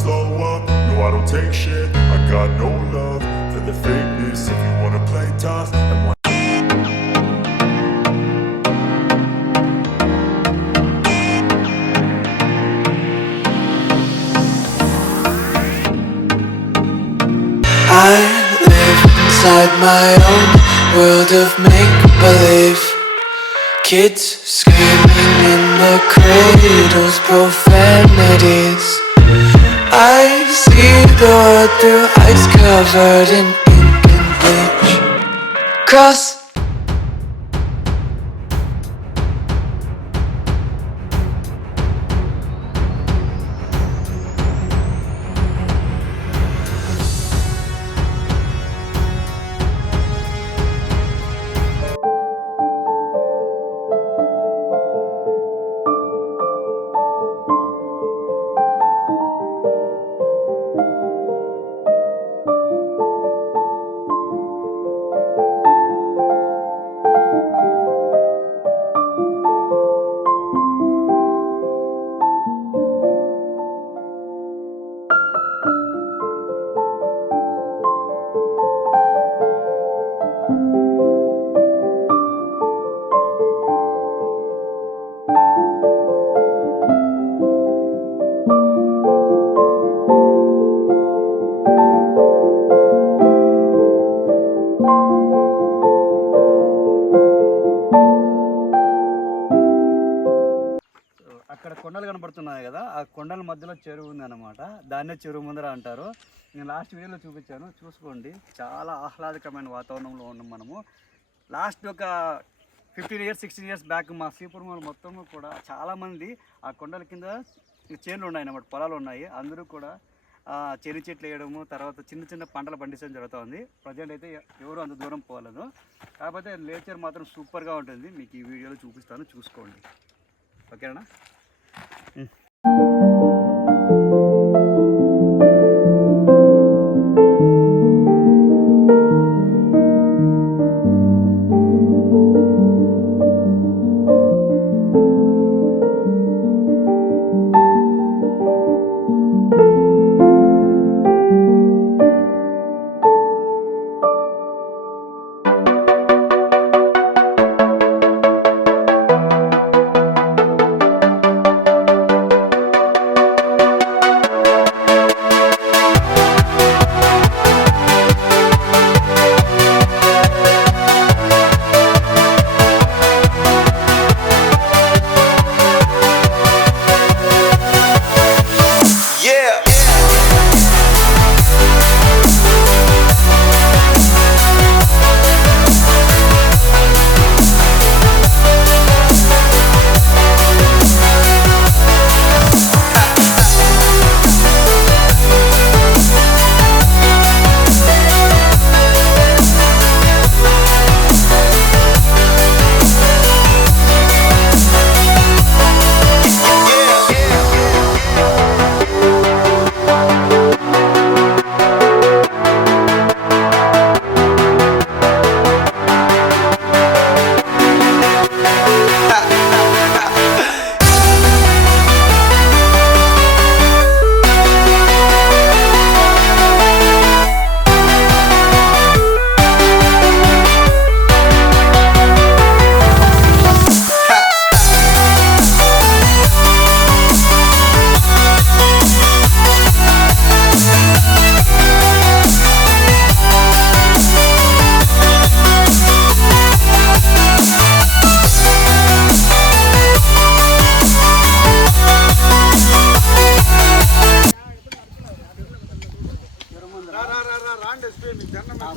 slow up. No, I don't take shit. I got no love for the fakeness. If you wanna play tough and want I live inside my own world of make-believe. Kids screaming in the cradles, profanities. I see the world through ice covered in ink and bleach. Cross అక్కడ కొండలు కనబడుతున్నాయి కదా, ఆ కొండల మధ్యలో చెరువు ఉంది అనమాట. దాన్నే చెరువు ముందర అంటారు. నేను లాస్ట్ వీడియోలో చూపించాను, చూసుకోండి. చాలా ఆహ్లాదకరమైన వాతావరణంలో ఉన్నాం మనము. లాస్ట్ ఒక 15 years 16 years బ్యాక్ మా శ్రీపురం మొత్తం కూడా చాలామంది ఆ కొండల కింద చేనులు ఉన్నాయి అన్నమాట, పొలాలు ఉన్నాయి. అందరూ కూడా చెరువు చెట్లు వేయడము, తర్వాత చిన్న చిన్న పంటలు పండించడం జరుగుతుంది. ప్రజెంట్ అయితే ఎవరు అంత దూరం పోలేదు, కాకపోతే నేచర్ మాత్రం సూపర్గా ఉంటుంది. మీకు ఈ వీడియోలో చూపిస్తాను, చూసుకోండి. ఓకేనా?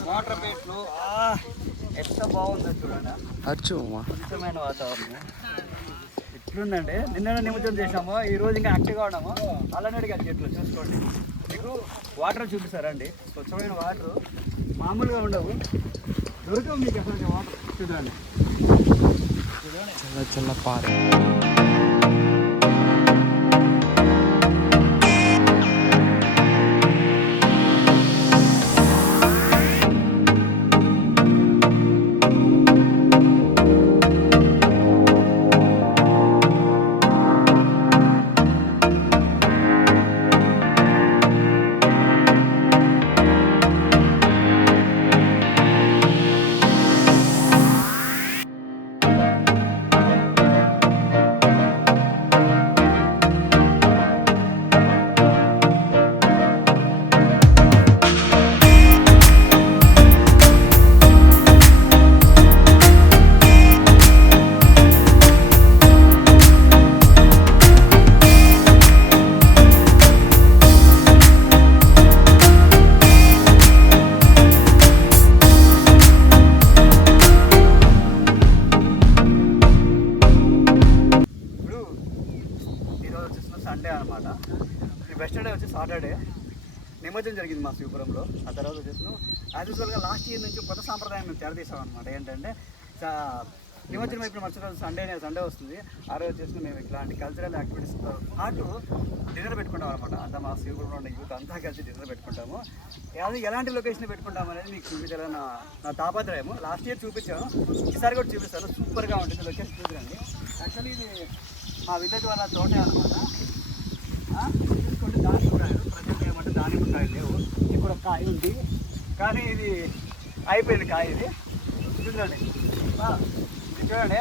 వాటర్ బేట్లు ఎంత బాగుందో చూడండి. అద్భుతమైన వాతావరణం ఎట్లుందంటే, నిన్న నిమజ్జనం చేసాము, ఈ రోజు ఇంకా యాక్టివ్గా ఉన్నాము. అలానే కదా చెట్లు చూసుకోండి. మీకు వాటర్ చూపిస్తారండి, స్వచ్ఛమైన వాటర్ మామూలుగా ఉండవు, దొరకవు మీకు అసలు వాటర్. చూడండి చల్ల చల్ల పారే. ఎస్టర్డే వచ్చి సాటర్డే నిమజ్జనం జరిగింది మా శివపురంలో. ఆ తర్వాత వచ్చేసి యాజ్ యూజువల్గా లాస్ట్ ఇయర్ నుంచి కొత్త సాంప్రదాయం మేము తెరదీసాం అనమాట. ఏంటంటే నిమజ్జనం అయిపోయిన మరుసటి రోజు సండే వస్తుంది. ఆ రోజు వచ్చేసి మేము ఇట్లాంటి కల్చరల్ యాక్టివిటీస్తో పాటు డిన్నర్ పెట్టుకుంటాం అనమాట. అంతా మా శివపురంలో ఉన్న యూత్ అంతా కలిసి డిన్నర్ పెట్టుకుంటాము. అది ఎలాంటి లొకేషన్ పెట్టుకుంటాం అనేది మీకు చూపించాలని నా తాపత్రయము. లాస్ట్ ఇయర్ చూపించాను, ఈసారి కూడా చూపిస్తాను. సూపర్గా ఉంటుంది లొకేషన్. చూడండి, యాక్చువల్లీ ఇది మా విలేజ్ వాళ్ళ తోటే అనమాట. కొన్ని దానిమ్మకాయలు ప్రజెంట్ ఏమంటే దానిమ్మకాయలు లేవు. ఇప్పుడు ఒక కాయ ఉంది, కానీ ఇది అయిపోయింది కాయ. ఇది చూడండి, ఇది చూడండి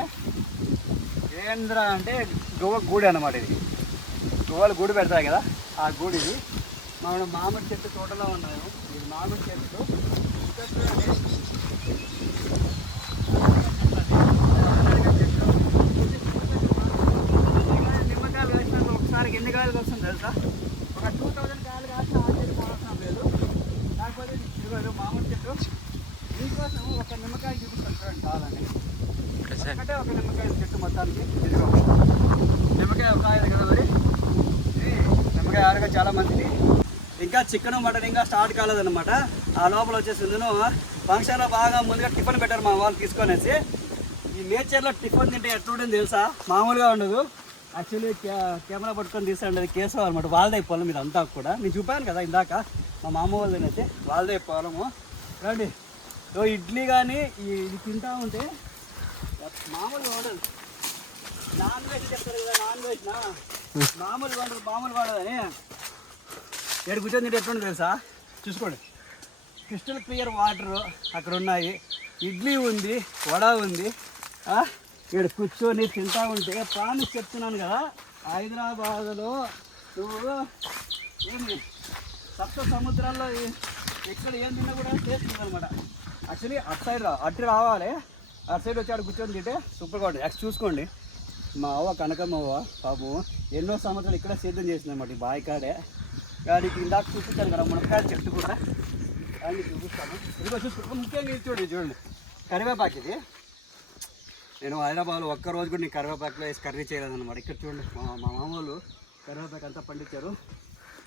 ఏంద్ర అంటే గువ్వ గూడి అన్నమాట. ఇది గువ్వలు గూడు పెడతాయి కదా, ఆ గూడి. ఇది మామిడి చెట్టు తోటలో ఉన్నాము. ఇది మామిడి చెట్టు. ఇక్కడ చూడండి, నిమ్మకాయలు వేసినప్పుడు ఒకసారికి ఎన్ని కాయలు వస్తుంది తెలుసా? ఒక 2000 కాయలు కాసిన ఆశ్చర్యపోవాల్సిన లేదు. కాకపోతే ఇదిగో మామిడి చెట్టు. దీనికోసం ఒక నిమ్మకాయ చూపిస్తాను చూడండి కావాలని. అంటే ఒక నిమ్మకాయ చెట్టు మొత్తానికి ఇదిగో నిమ్మకాయ ఒక కాయ కదా. మరి ఇది నిమ్మకాయ ఆరుగా చాలా మంచిది. ఇంకా చికెన్ మటన్ ఇంకా స్టార్ట్ కాలేదన్నమాట. ఆ లోపల వచ్చేసి ఫంక్షన్లో బాగా ముందుగా టిఫిన్ పెట్టారు మా వాళ్ళు తీసుకొనేసి. ఈ నేచర్లో టిఫిన్ తింటే ఎట్లుంటుంది తెలుసా? మామూలుగా ఉండదు. యాక్చువల్లీ కెమెరా పట్టుకొని తీసాండి, అది కేశవ అనమాట. వాళ్ళదే పొలం ఇది అంతా కూడా. నేను చూపాను కదా ఇందాక మా మామ వాళ్ళు తినేసి. వాళ్ళదే పొలము. రండి, ఇడ్లీ కానీ ఇది తింటా ఉంటే మామూలుగా ఉండదు. నాన్ వెజ్ చెప్తారు కదా, నాన్ వెజ్నా మామూలుగా ఉండదు, మామూలుగా ఉండదని. ఏడు కూర్చొని తింటే ఎట్లుంది తెలుసా? చూసుకోండి, క్రిస్టల్ క్లియర్ వాటర్ అక్కడ ఉన్నాయి. ఇడ్లీ ఉంది, వడ ఉంది. ఇక్కడ కూర్చొని తింటా ఉంటే ప్రాణి చెప్తున్నాను కదా. హైదరాబాద్లో నువ్వు ఏంది సప్త సముద్రాల్లో ఎక్కడ ఏం తిన్నా కూడా టేస్ట్ అనమాట. యాక్చువల్లీ అటు రావాలి, అటు సైడ్ వచ్చి అక్కడ కూర్చొని తింటే సూపర్గా ఉంటుంది. యాక్చువల్ చూసుకోండి, మా అవ్వ కనకమ్మవ్వ పాపం ఎన్నో సంవత్సరాలు ఇక్కడ సేద్యం చేసింది అనమాట. ఈ బాయికాడే గాడికి ఇందాక చూపించాను కదా మునక్కాయల చెట్టు కూడా, అని చూపిస్తాను. ఇదిగో చూసుకో, ముఖ్యంగా చూడండి కరివేపాకు. ఇది నేను హైదరాబాద్లో ఒక్కరోజు కూడా నేను కరివేపాకులో వేసి కర్రీ చేయలేదన్నమాట. ఇక్కడ చూడండి మా మామూలు కరివేపాకు అంతా పండించారు.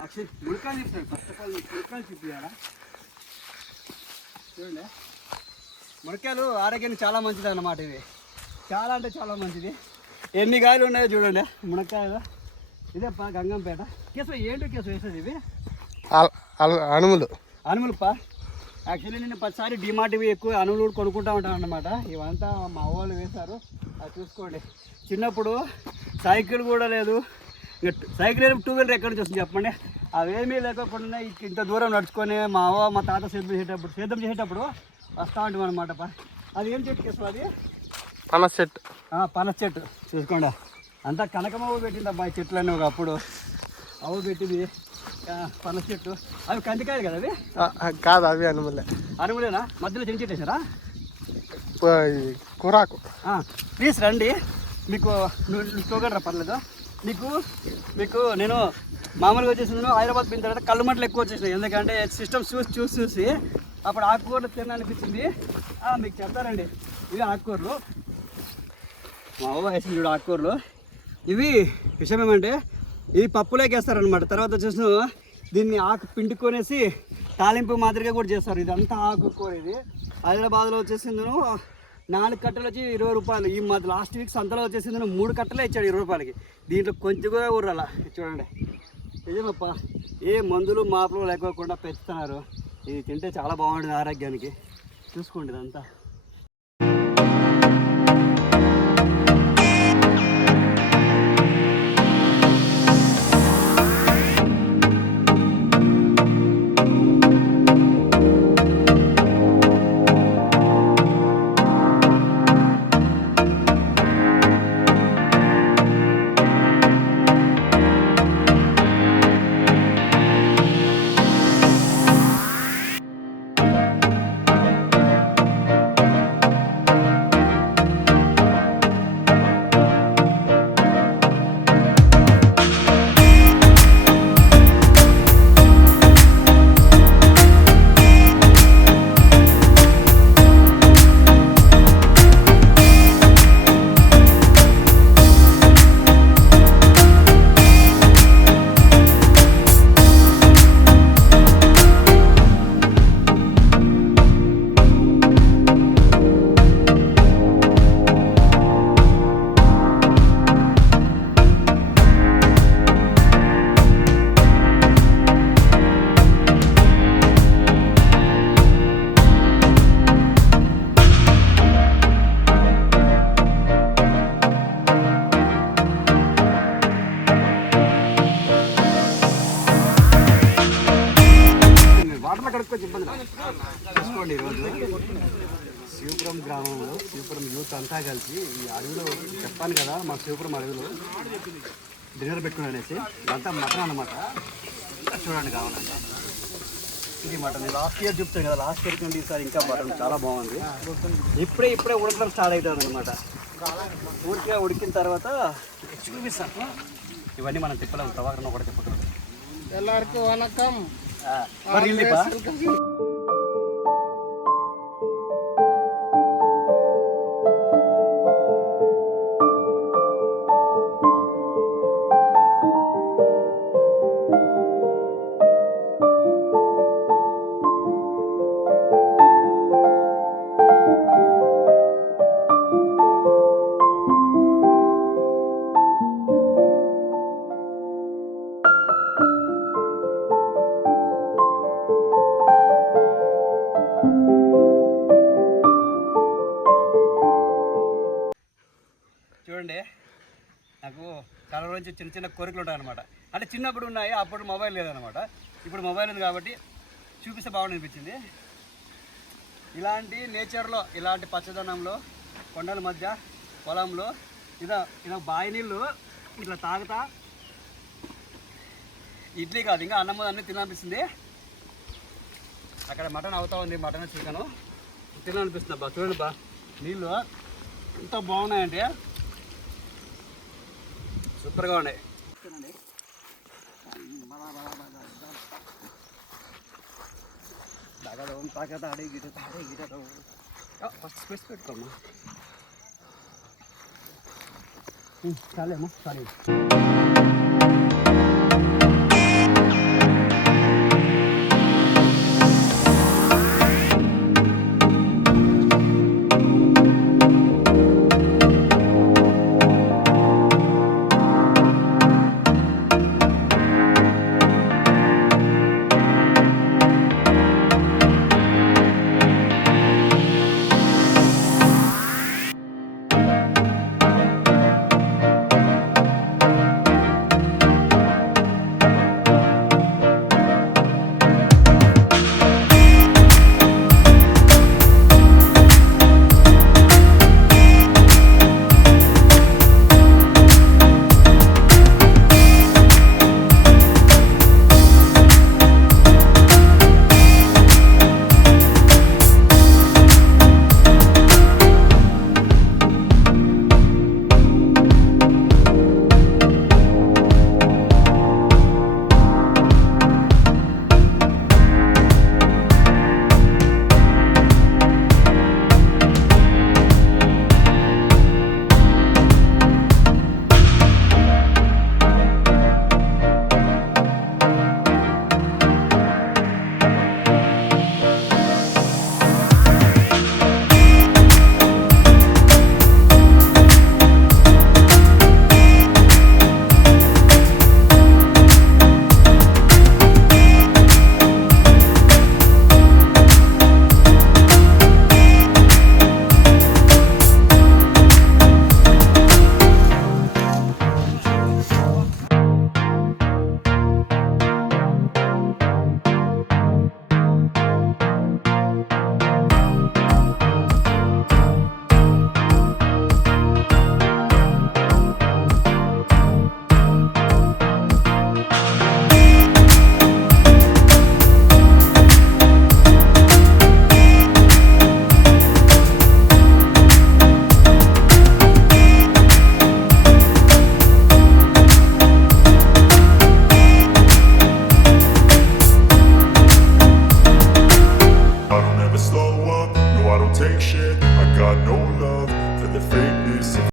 యాక్చువల్లీ మునక్కాయలు చూపిస్తాను. ఫస్ట్ ఆఫ్ ఆల్ మునక్కాయలు చూపించారా? చూడండి, మునక్కాయలు ఆరోగ్యానికి చాలా మంచిది అన్నమాట. ఇది చాలా అంటే చాలా మంచిది. ఎన్ని కాయలు ఉన్నాయో చూడండి మునక్కాయలు. ఇదే గంగంపేట. కేసు ఏంటో కేసు వేసేది ఇవి అనుములుపా. యాక్చువల్లీ నేను 10సారి డిమార్ట్ ఇవి ఎక్కువ అనుములు కూడా కొనుక్కుంటా ఉంటాను అన్నమాట. ఇవంతా మా వాళ్ళు వేశారు. అది చూసుకోండి. చిన్నప్పుడు సైకిల్ కూడా లేదు, సైకిల్ 2 వీలర్ ఎక్కడి నుంచి వస్తుంది చెప్పండి. అవేమీ లేకపోకుండా ఇంత దూరం నడుచుకొని మా అవ్వ మా తాత సేద్యం చేసేటప్పుడు వస్తూ ఉంటాం అనమాట. అది ఏం చెట్టు కేసు? అది పనస చెట్టు. చూసుకోండి, అంతా కనకమవ్వ పెట్టింది అబ్బాయి చెట్లన్నీ ఒకప్పుడు. అవ్వ పెట్టింది పనస చెట్టు. అవి కందికాయలు కదా? అవి కాదు, అవి అనుములేనా? మధ్యలో చిన్న చెట్టు వేసారా? కూరాకు. ప్లీజ్ రండి, మీకు చూడరా పర్లేదు. మీకు నేను మామూలుగా వచ్చేసి హైదరాబాద్ పోయిన తర్వాత కళ్ళు మంటలు ఎక్కువ వచ్చేసినాయి. ఎందుకంటే సిస్టమ్స్ చూసి అప్పుడు ఆకుకూరలు తినాలనిపించింది. మీకు చెప్తారండి, ఇవి ఆకుకూరలు. మా అవ్వ వేసింది చూడు ఆకుకూరలు. ఇవి విషయం ఏమంటే ఇవి పప్పులోకి వేస్తారనమాట. తర్వాత వచ్చేసి దీన్ని ఆకు పిండుకొనేసి తాలింపు మాదిరిగా కూడా చేస్తారు. ఇదంతా ఆకుకూర. ఇది హైదరాబాద్లో వచ్చేసి 4 కట్టలు వచ్చి 20 రూపాయలు. ఈ మాది లాస్ట్ వీక్ సంతలో వచ్చేసి 3 కట్టలే ఇచ్చాడు 20 రూపాయలకి. దీంట్లో కొంచెం కూడా ఊరాల. చూడండి, నిజమప్ప, ఏ మందులు మాపులు లేకోకుండా పెంచుతున్నారు. ఇది తింటే చాలా బాగుంటుంది ఆరోగ్యానికి. చూసుకోండి ఇదంతా. కడుక్కోవచ్చు ఇబ్బంది లేదు. చూసుకోండి ఈరోజు శివపురం గ్రామంలో శివపురం యూత్ అంతా కలిసి ఈ అడవిలో చెప్పాను కదా మా శివపురం అడవిలో డిన్నర్ పెట్టుకుని అనేసి ఇదంతా మటన్ అనమాట. చూడండి కావాలంటే ఇది మటన్. లాస్ట్ ఇయర్ చెప్తాను కదా, లాస్ట్ ఇయర్ కంటే ఈసారి ఇంకా మటన్ చాలా బాగుంది. ఇప్పుడే ఉడకడం స్టార్ట్ అవుతుంది అనమాట. పూర్తిగా ఉడికిన తర్వాత చూపిస్తాను. ఇవన్నీ మనం తిప్పలేము, ప్రభాకరణ కూడా తిప్పుతున్నాం. ಎಲ್ಲರಿಗೂ ವಣಕಂ. మరి ఇల్లిపా చూడండి, నాకు చాలా రోజు నుంచి చిన్న చిన్న కోరికలు ఉంటాయి అనమాట. అంటే చిన్నప్పుడు ఉన్నాయి, అప్పుడు మొబైల్ లేదనమాట. ఇప్పుడు మొబైల్ ఉంది కాబట్టి చూపిస్తే బాగుంది అనిపించింది. ఇలాంటి నేచర్లో, ఇలాంటి పచ్చదనంలో, కొండల మధ్య పొలంలో ఇలా బావి నీళ్ళు ఇట్లా తాగుతా ఇడ్లీ కాదు ఇంకా అన్నం అన్నీ తినాలనిపిస్తుంది. అక్కడ మటన్ అవుతా ఉంది, మటన్ చికెను తినాలనిపిస్తుంది. బా చూడండి బా, నీళ్ళు ఎంత బాగున్నాయంటే సూపర్గా ఉన్నాయి. First space పెట్టుకోమ్మా. చాలేమో చాలు.